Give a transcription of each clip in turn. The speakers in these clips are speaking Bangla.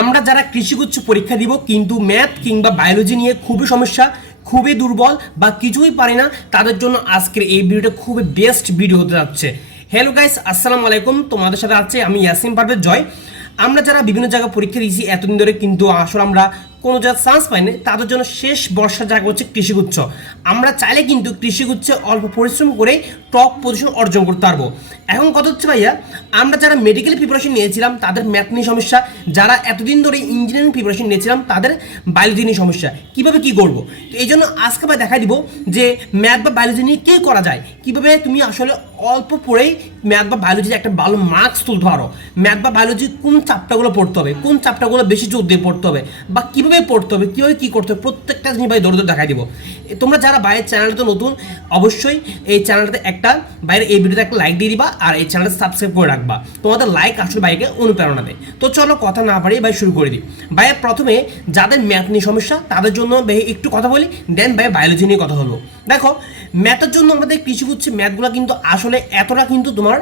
আমরা যারা কৃষিগুচ্ছ পরীক্ষা দিব, কিন্তু ম্যাথ কিংবা বায়োলজি নিয়ে খুবই সমস্যা, খুবই দুর্বল বা কিছুই পারি না, তাদের জন্য আজকের এই ভিডিওটা খুবই বেস্ট ভিডিও হতে যাচ্ছে। হ্যালো গাইস আসসালামু আলাইকুম। তোমাদের সাথে আছে আমি ইয়াসিম পারভেজ জয়। আমরা যারা বিভিন্ন জায়গায় পরীক্ষা দিয়েছি, এতদিন ধরে কিন্তু আসলে আমরা কোনো জায়গায় চান্স পাইনি, তাদের জন্য শেষ বর্ষার জায়গা হচ্ছে কৃষিগুচ্ছ। আমরা চাইলে কিন্তু কৃষিগুচ্ছে অল্প পরিশ্রম করে টপ পজিশন অর্জন করতে পারব। এখন কথা হচ্ছে ভাইয়া, আমরা যারা মেডিকেল প্রিপারেশন নিয়েছিলাম, তাদের ম্যাথ নিয়ে সমস্যা। যারা এতদিন ধরে ইঞ্জিনিয়ারিং প্রিপারেশন নিয়েছিলাম, তাদের বায়োলজি নিয়ে সমস্যা। কীভাবে কী করব? তো এই জন্য আজকে ভাই দেখা দিব যে ম্যাথ বা বায়োলজি নিয়ে কে করা যায়। কীভাবে তুমি আসলে অল্প পড়েই ম্যাথ বা বায়োলজির একটা ভালো মার্কস তুলতে পারো। ম্যাথ বা বায়োলজি কোন চাপটাগুলো পড়তে হবে? কোন চাপটাগুলো বেশি জোর দিয়ে পড়তে হবে? বা কীভাবে পড়তে হবে? কীভাবে কী করতে হবে? প্রত্যেকটা জিনিস ভাই দৌড়ে দেখাই দিব। তোমরা যারা বাইরের চ্যানেলটা নতুন, অবশ্যই এই চ্যানেলটাতে একটা বাইরে এই ভিডিওতে একটা লাইক দিয়ে দিবা আর এই চ্যানেলটা সাবস্ক্রাইব করে রাখবা। তোমাদের লাইক আসলে বাইকে অনুপ্রেরণা দেয়। তো চলো কথা না পারি ভাই শুরু করে দিই। ভাইয়া প্রথমে যাদের ম্যাথ নিয়ে সমস্যা, তাদের জন্য ভাই একটু কথা বলি দেন ভাই বায়োলজি নিয়ে কথা বলব। দেখো ম্যাথের জন্য আমাদের কৃষি হচ্ছে ম্যাথগুলো কিন্তু আসলে এতটা কিন্তু তোমার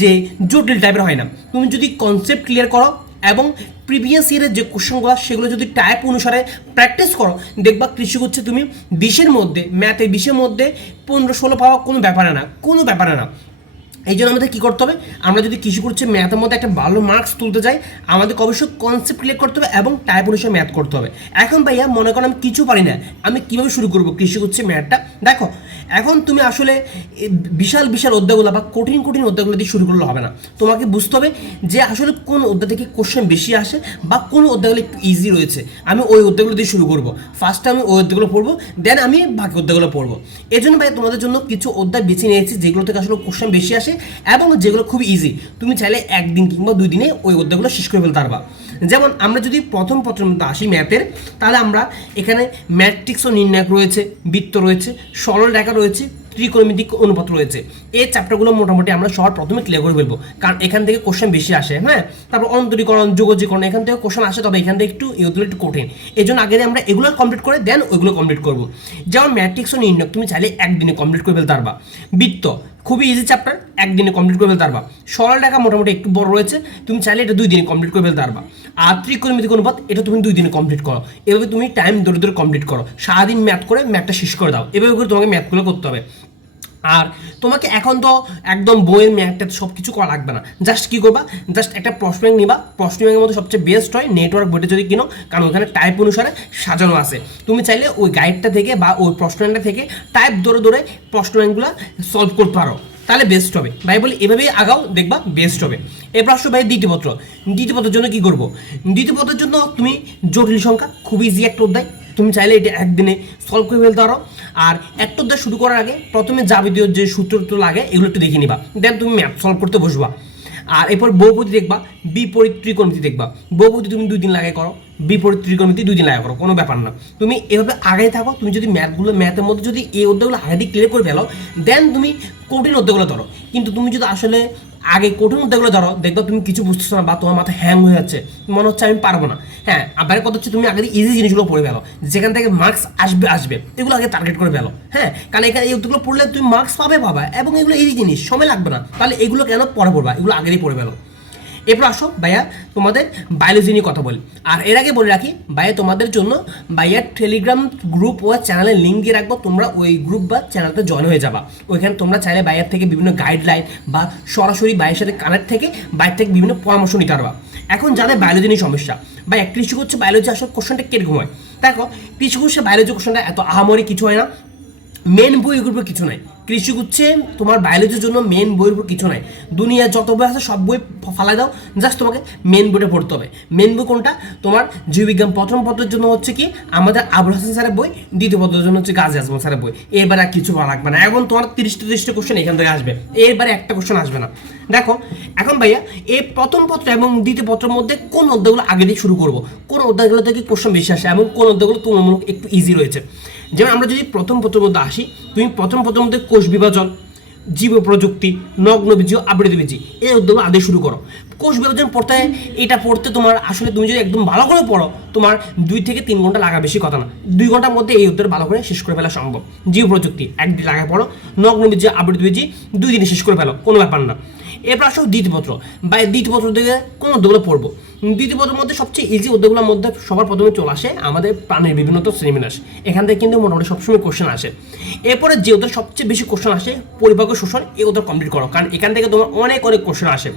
যে জটিল টাইপের হয় না। তুমি যদি কনসেপ্ট ক্লিয়ার করো এবং প্রিভিয়াস ইয়ারের যে কোশ্চেনগুলো সেগুলো যদি টাইপ অনুসারে প্র্যাকটিস করো, দেখবা কৃষি হচ্ছে তুমি বিশের মধ্যে ম্যাথে বিশের মধ্যে পনেরো ষোলো পাওয়া কোনো ব্যাপারে না, কোনো ব্যাপারে না। এই জন্য আমাদের কী করতে হবে? আমরা যদি কৃষি করছে ম্যাথের মধ্যে একটা ভালো মার্কস তুলতে যাই, আমাদেরকে অবশ্যই কনসেপ্ট ক্লিয়ার করতে হবে এবং টাইপ অনুসারে ম্যাথ করতে হবে। এখন ভাইয়া, মনে করো আমি কিছু পারি না, আমি কীভাবে শুরু করব? কৃষি করছে ম্যাথটা দেখো এখন তুমি আসলে বিশাল বিশাল অধ্যায়গুলো বা কঠিন কঠিন অধ্যায়গুলো দিয়ে শুরু করলে হবে না। তোমাকে বুঝতে হবে যে আসলে কোন অধ্যায় থেকে কোশ্চেন বেশি আসে বা কোন অধ্যায়গুলো একটু ইজি রয়েছে। আমি ওই অধ্যায়গুলো দিয়ে শুরু করব। ফার্স্টে আমি ওই অধ্যায়গুলো পড়ব দেন আমি বাকি অধ্যায়গুলো পড়ব। এই জন্য ভাই তোমাদের জন্য কিছু অধ্যায় বেছে নিয়েছি যেগুলো থেকে আসলে কোশ্চেন বেশি আসে এবং যেগুলো খুব ইজি তুমি চাইলে একদিন কিংবা দুই দিনে ওই অধ্যায়গুলো শেষ করে ফেলতে পারবা। যেমন আমরা যদি প্রথম মধ্যে আসি ম্যাথের তাহলে আমরা এখানে ম্যাট্রিক্সও নির্ণায়ক রয়েছে, বৃত্ত রয়েছে সরল রেখা রয়েছে, ত্রিকোণমিতিক অনুপাত রয়েছে। এই চ্যাপ্টারগুলো মোটামুটি আমরা সবার প্রথমে ক্লিয়ার করে ফেলব। কারণ এখান থেকে কোশ্চেন বেশি আসে হ্যাঁ? তারপর অন্তরীকরণ যোগজীকরণ এখান থেকে কোশ্চেন আসে, তবে এখান থেকে একটু এগুলো একটু কঠিন। এই জন্য আগে আমরা এগুলো কমপ্লিট করে দেন ওইগুলো কমপ্লিট করব। যেমন ম্যাট্রিক্স ও নির্ণয়, তুমি চাইলে একদিনে কমপ্লিট করে ফেলতে পারবা। বৃত্ত খুবই ইজি চ্যাপ্টার একদিনে কমপ্লিট করে ফেলতে পারবা। সরল রেখা মোটামুটি একটু বড় রয়েছে, তুমি চাইলে এটা দুই দিনে কমপ্লিট করে ফেলতে পারবা। আর ত্রিকোণমিতিক অনুপাত, এটা তুমি দুই দিনে কমপ্লিট করো। এভাবে তুমি টাইম ধরে ধরে কমপ্লিট করো। সারাদিন ম্যাথ করে ম্যাথটা শেষ করে দাও। এভাবে করে তোমাকে ম্যাথগুলো করতে হবে। আর তোমাকে এখন তো একদম বইয়ের ম্যাথটা সব কিছু করা লাগবে না। জাস্ট কী করবা? জাস্ট একটা প্রশ্ন ব্যাংক নিবা। প্রশ্ন ব্যাংকের মধ্যে সবচেয়ে বেস্ট হয় নেটওয়ার্ক বইটা যদি কিনো, কারণ ওখানে টাইপ অনুসারে সাজানো আছে। তুমি চাইলে ওই গাইডটা থেকে বা ওই প্রশ্ন ব্যাংকটা থেকে টাইপ ধরে ধরে প্রশ্ন ব্যাংকগুলো সলভ করতে পারো। তাহলে বেস্ট হবে। ভাই বলি, এভাবেই আগাও, দেখবা বেস্ট হবে। এরপর আসো ভাই দ্বিতীয় পত্র। দ্বিতীয় পত্রের জন্য কী করব? দ্বিতীয় পত্রের জন্য তুমি জটিল সংখ্যা, খুব ইজি একটা অধ্যায়। তুমি চাইলে এটা একদিনে সলভ করে ফেলতে পারো। আর একটা অধ্যায় শুরু করার আগে প্রথমে যাবতীয় যে সূত্র লাগে, এগুলো একটু দেখে নিবা। দেন তুমি ম্যাথ সলভ করতে বসবা। আর এরপর বহুপতি দেখবা, বিপরীত ত্রিকোণমিতি দেখবা। বহুপতি তুমি দুই দিন লাগাই করো, বিপরীত ত্রিকোণমিতি দুই দিন লাগাই করো, কোনো ব্যাপার না। তুমি এভাবে আগে থাকো, তুমি যদি ম্যাথগুলো ম্যাথের মধ্যে যদি এই অধ্যায়গুলো আগে দিয়ে ক্লিয়ার করে ফেলো দেন তুমি কঠিন অধ্যায়গুলো ধরো। কিন্তু তুমি যদি আসলে আগে কঠিন মুদ্রাগুলো ধরো, দেখবা তুমি কিছু বুঝতেছো না বা তোমার মাথা হ্যাং হয়ে যাচ্ছে, মনে হচ্ছে আমি পারব না। হ্যাঁ আবার কথা হচ্ছে তুমি আগে ইজি জিনিসগুলো পড়ে ফেলো, যেখান থেকে মার্কস আসবে আসবে, এগুলো আগে টার্গেট করে ফেলো। হ্যাঁ কারণ এখানে এই উদ্যোগগুলো পড়লে তুমি মার্কস পাবে, পাবা, এবং এগুলো ইজি জিনিস, সময় লাগবে না। তাহলে এগুলো কেন পরে পড়বা? এগুলো আগেই পড়ে ফেলো। এরপর আসো ভাইয়া তোমাদের বায়োলজি নিয়ে কথা বলি। আর এর আগে বলে রাখি, ভাইয়া তোমাদের জন্য ভাইয়ার টেলিগ্রাম গ্রুপ ও চ্যানেলের লিঙ্ক দিয়ে রাখব, তোমরা ওই গ্রুপ বা চ্যানেলতে জয়েন হয়ে যাবা। ওইখানে তোমরা চাইলে বাইরের থেকে বিভিন্ন গাইডলাইন বা সরাসরি বাইরের সাথে কানেক্ট থেকে বাইরে থেকে বিভিন্ন পরামর্শ নিতে পারবা। এখন যাদের বায়োলজি নিয়ে সমস্যা বা কৃষি করছে বায়োলজি আসলে কোশ্চেনটা কীরকম হয় দেখো কৃষি করছে বায়োলজি কোশ্চেনটা এত আহামরি কিছু হয় না মেন বই গ্রুপে কিছু নাই। কৃষি গুচ্ছে তোমার বায়োলজির জন্য মেন বইয়ের উপর কিছু নাই। দুনিয়া যত বই আছে, সব বই ফালাই দাও জাস্ট তোমাকে মেন বইটা পড়তে হবে। মেন বই কোনটা? তোমার জীববিজ্ঞান প্রথম পত্রের জন্য হচ্ছে কি, আমাদের আবুল হাসান স্যারের বই, দ্বিতীয় পত্রের জন্য হচ্ছে গাজী আজমল স্যারের বই। এরবারে আর কিছু ভালো লাগবে না। এখন তোমার তিরিশটা তিরিশটা কোশ্চেন এখান থেকে আসবে। এরবারে একটা কোশ্চেন আসবে না। দেখো, এখন ভাইয়া, এই প্রথম পত্র এবং দ্বিতীয় পত্রের মধ্যে কোন অধ্যায়গুলো আগে দিয়ে শুরু করব? কোন অধ্যায়গুলো থেকে কোশ্চেন বেশি আসে এবং কোন অধ্যায়গুলো তুলনামূলক একটু ইজি রয়েছে? যেমন আমরা যদি প্রথম পত্রের মধ্যে আসি, তুমি প্রথম পত্রের মধ্যে কোষ বিভাজন, জীব প্রযুক্তি, নগ্ন বীজ আবৃত বীজ এই উদ্যোগ আগে শুরু করো। কোষ বিভাজন পড়তে, এটা পড়তে তোমার আসলে তুমি যদি একদম ভালো করে পড়ো, তোমার দুই থেকে তিন ঘণ্টা লাগা বেশি কথা না। দুই ঘণ্টার মধ্যে এই উত্তর ভালো করে শেষ করে ফেলা সম্ভব। জীব প্রযুক্তি একদিন লাগা পড়ো, নগ্ন বীজ আবৃত বীজ দুই দিনে শেষ করে ফেলো, কোনো ব্যাপার না। এরপর আসো দ্বিতীয় পত্র। বা এই দ্বিতীয় পত্র থেকে কোন অধ্যায়গুলো পড়ব? দ্বিতীয় পত্রের মধ্যে সবচেয়ে ইজি অধ্যায়গুলোর মধ্যে সবার প্রথমে চলে আসে আমাদের প্রাণের বিভিন্নতা শ্রেণীবিন্যাস। এখান থেকে কিন্তু মোটামুটি সবসময় কোশ্চেন আসে। এরপরে যে ওদের সবচেয়ে বেশি কোশ্চেন আসে, পরিপাক শোষণ, এই ওদের কমপ্লিট করো। কারণ এখান থেকে তোমার অনেক অনেক কোশ্চেন আসে।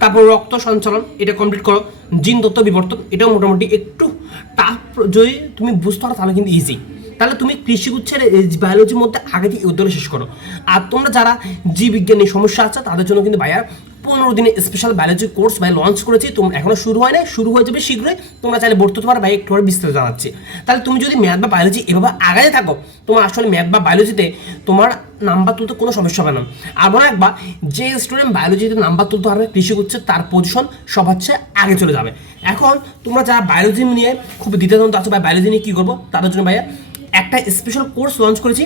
তারপর রক্ত সঞ্চালন, এটা কমপ্লিট করো। জিন তত্ত্ব বিবর্তন, এটাও মোটামুটি একটু টাফ যদি তুমি বুঝতে পারো তাহলে কিন্তু ইজি তাহলে তুমি কৃষিগুচ্ছের বায়োলজির মধ্যে আগে থেকে উদ্যোগ শেষ করো। আর তোমরা যারা জীববিজ্ঞানী সমস্যা আছে, তাদের জন্য কিন্তু ভাইয়া পনেরো দিনে স্পেশাল বায়োলজি কোর্স ভাই লঞ্চ করেছি। তোমরা এখনও শুরু হয় না শুরু হয়ে যাবে শীঘ্রই। তোমরা চাইলে ভর্তি হতে পারো। ভাই একটু বিস্তারিত জানাচ্ছি। তাহলে তুমি যদি ম্যাথ বা বায়োলজি এভাবে আগাতে থাকো, তোমার আসলে ম্যাথ বা বায়োলজিতে তোমার নাম্বার তুলতে কোনো সমস্যা হবে না। আর মনে রাখবা, যে স্টুডেন্ট বায়োলজিতে নাম্বার তুলতে পারবে, কৃষি করছে তার পজিশন সব হচ্ছে আগে চলে যাবে। এখন তোমরা যারা বায়োলজি নিয়ে খুব দ্বিতীয়তন্ত আছো বা বায়োলজি নিয়ে কী করব? তাদের জন্য ভাইয়া একটা স্পেশাল কোর্স লঞ্চ করেছি,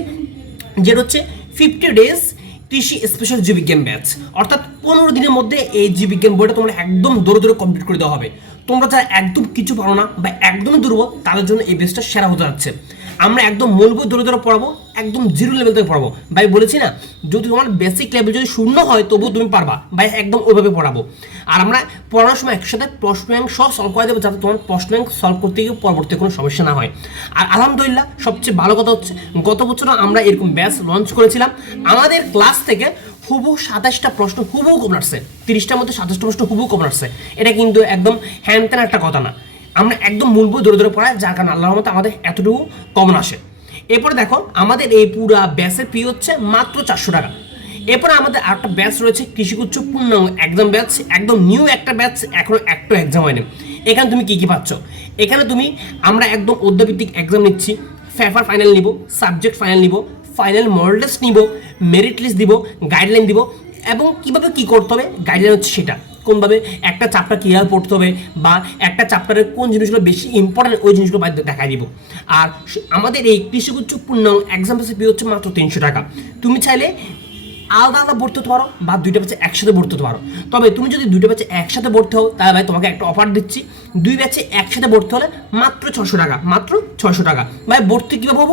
যেটা হচ্ছে ফিফটি ডেজ কৃষি স্পেশাল জীববিজ্ঞান ব্যাচ অর্থাৎ পনেরো দিনের মধ্যে এই জীববিজ্ঞান বইটা তোমরা একদম দূরে দূরে কমপ্লিট করে দেওয়া হবে। তোমরা যারা একদম কিছু পারো না বা একদমই দুর্বল, তাদের জন্য এই বেসটা সেরা হতে যাচ্ছে। আমরা একদম মূল বই দৌড়ে দৌড়ে পড়াবো, একদম জিরো লেভেল থেকে পড়াবো। ভাই বলেছি না, যদি তোমার বেসিক লেভেল যদি শূন্য হয়, তবুও তুমি পারবা। ভাই একদম ওইভাবে পড়াবো। আর আমরা পড়ানোর সময় একসাথে প্রশ্ন ব্যাংক সব সলভ করে দেবো, যাতে তোমার প্রশ্ন ব্যাংক সলভ করতে গিয়ে পরবর্তী কোনো সমস্যা না হয়। আর আলহামদুলিল্লাহ, সবচেয়ে ভালো কথা হচ্ছে, গত বছর আমরা এরকম ব্যাচ লঞ্চ করেছিলাম। আমাদের ক্লাস থেকে হুবু সাতাশটা প্রশ্ন হুবু কমন আসছে। তিরিশটার মধ্যে সাতাশটা প্রশ্ন হুবু কমন আসছে। এটা কিন্তু একদম হ্যান একটা কথা না। আমরা একদম মূল বই দৌড়ে দৌড়ে পড়াই, যার কারণে আল্লাহর মতো আমাদের এতটুকু কমন আসে। এরপরে দেখো, আমাদের এই পুরা ব্যাচের ফি হচ্ছে মাত্র চারশো টাকা। এরপরে আমাদের আরেকটা ব্যাচ রয়েছে কৃষিগুচ্ছ পূর্ণাঙ্গ, একদম ব্যাচ একদম নিউ একটা ব্যাচ এখনও একটা এক্সাম হয়নি। এখানে তুমি কি কি পাচ্ছ? এখানে তুমি, আমরা একদম অধ্যাভিত্তিক এক্সাম নিচ্ছি ফেফার ফাইনাল নিব সাবজেক্ট ফাইনাল নিব ফাইনাল মডেল টেস্ট নিব মেরিট লিস্ট দিব গাইডলাইন দিব, এবং কীভাবে কি করতে হবে? গাইডলাইন হচ্ছে সেটা। কোনভাবে একটা চাপ্টার ক্লিয়ার পড়তে হবে বা একটা চাপ্টারের কোন জিনিসগুলো বেশি ইম্পর্টেন্ট ওই জিনিসগুলো দেখাই দিব। আর আমাদের এই কৃষিগুচ্ছ পূর্ণ এক্সাম ফি হচ্ছে মাত্র তিনশো টাকা। তুমি চাইলে আলাদা আলাদা ভর্তি হতে পারো বা দুইটা ব্যাচে একসাথে ভর্তি হতে পারো। তবে তুমি যদি দুইটা ব্যাচে একসাথে ভর্তি হও, তাহলে ভাই তোমাকে একটা অফার দিচ্ছি। দুই ব্যাচে একসাথে ভর্তি হলে মাত্র ছশো টাকা, মাত্র ছশো টাকা। ভাই ভর্তি কীভাবে হব?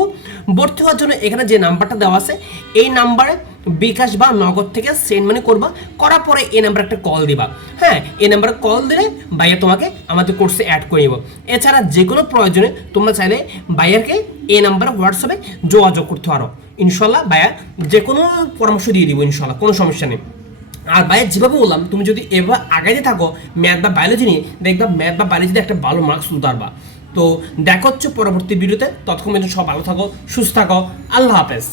ভর্তি হওয়ার জন্য এখানে যে নাম্বারটা দেওয়া আছে, এই নাম্বারে বিকাশ বা নগদ থেকে সেন্ড মানি করবা, করার পরে এই নাম্বারে একটা কল দিবা। হ্যাঁ এই নাম্বারে কল দিলে ভাইয়া তোমাকে আমাদের কোর্সে অ্যাড করে নিব। এছাড়া যে কোনো প্রয়োজনে তোমরা চাইলে ভাইয়ারকে এই নাম্বারে হোয়াটসঅ্যাপে যোগাযোগ করতে পারো। ইনশাল্লাহ ভাইয়া যে কোনো পরামর্শ দিয়ে দিব ইনশাল্লাহ কোনো সমস্যা নেই। আর ভাইয়া যেভাবে বললাম, তুমি যদি এভাবে আগাইতে থাকো ম্যাথ বা বায়োলজি নিয়ে, দেখবা ম্যাথ বা বায়োলজিতে একটা ভালো মার্কস তুলতে পারবা তো দেখা হচ্ছে পরবর্তী ভিডিওতে ততক্ষণ সব ভালো থাকো, সুস্থ থাকো, আল্লাহ হাফেজ।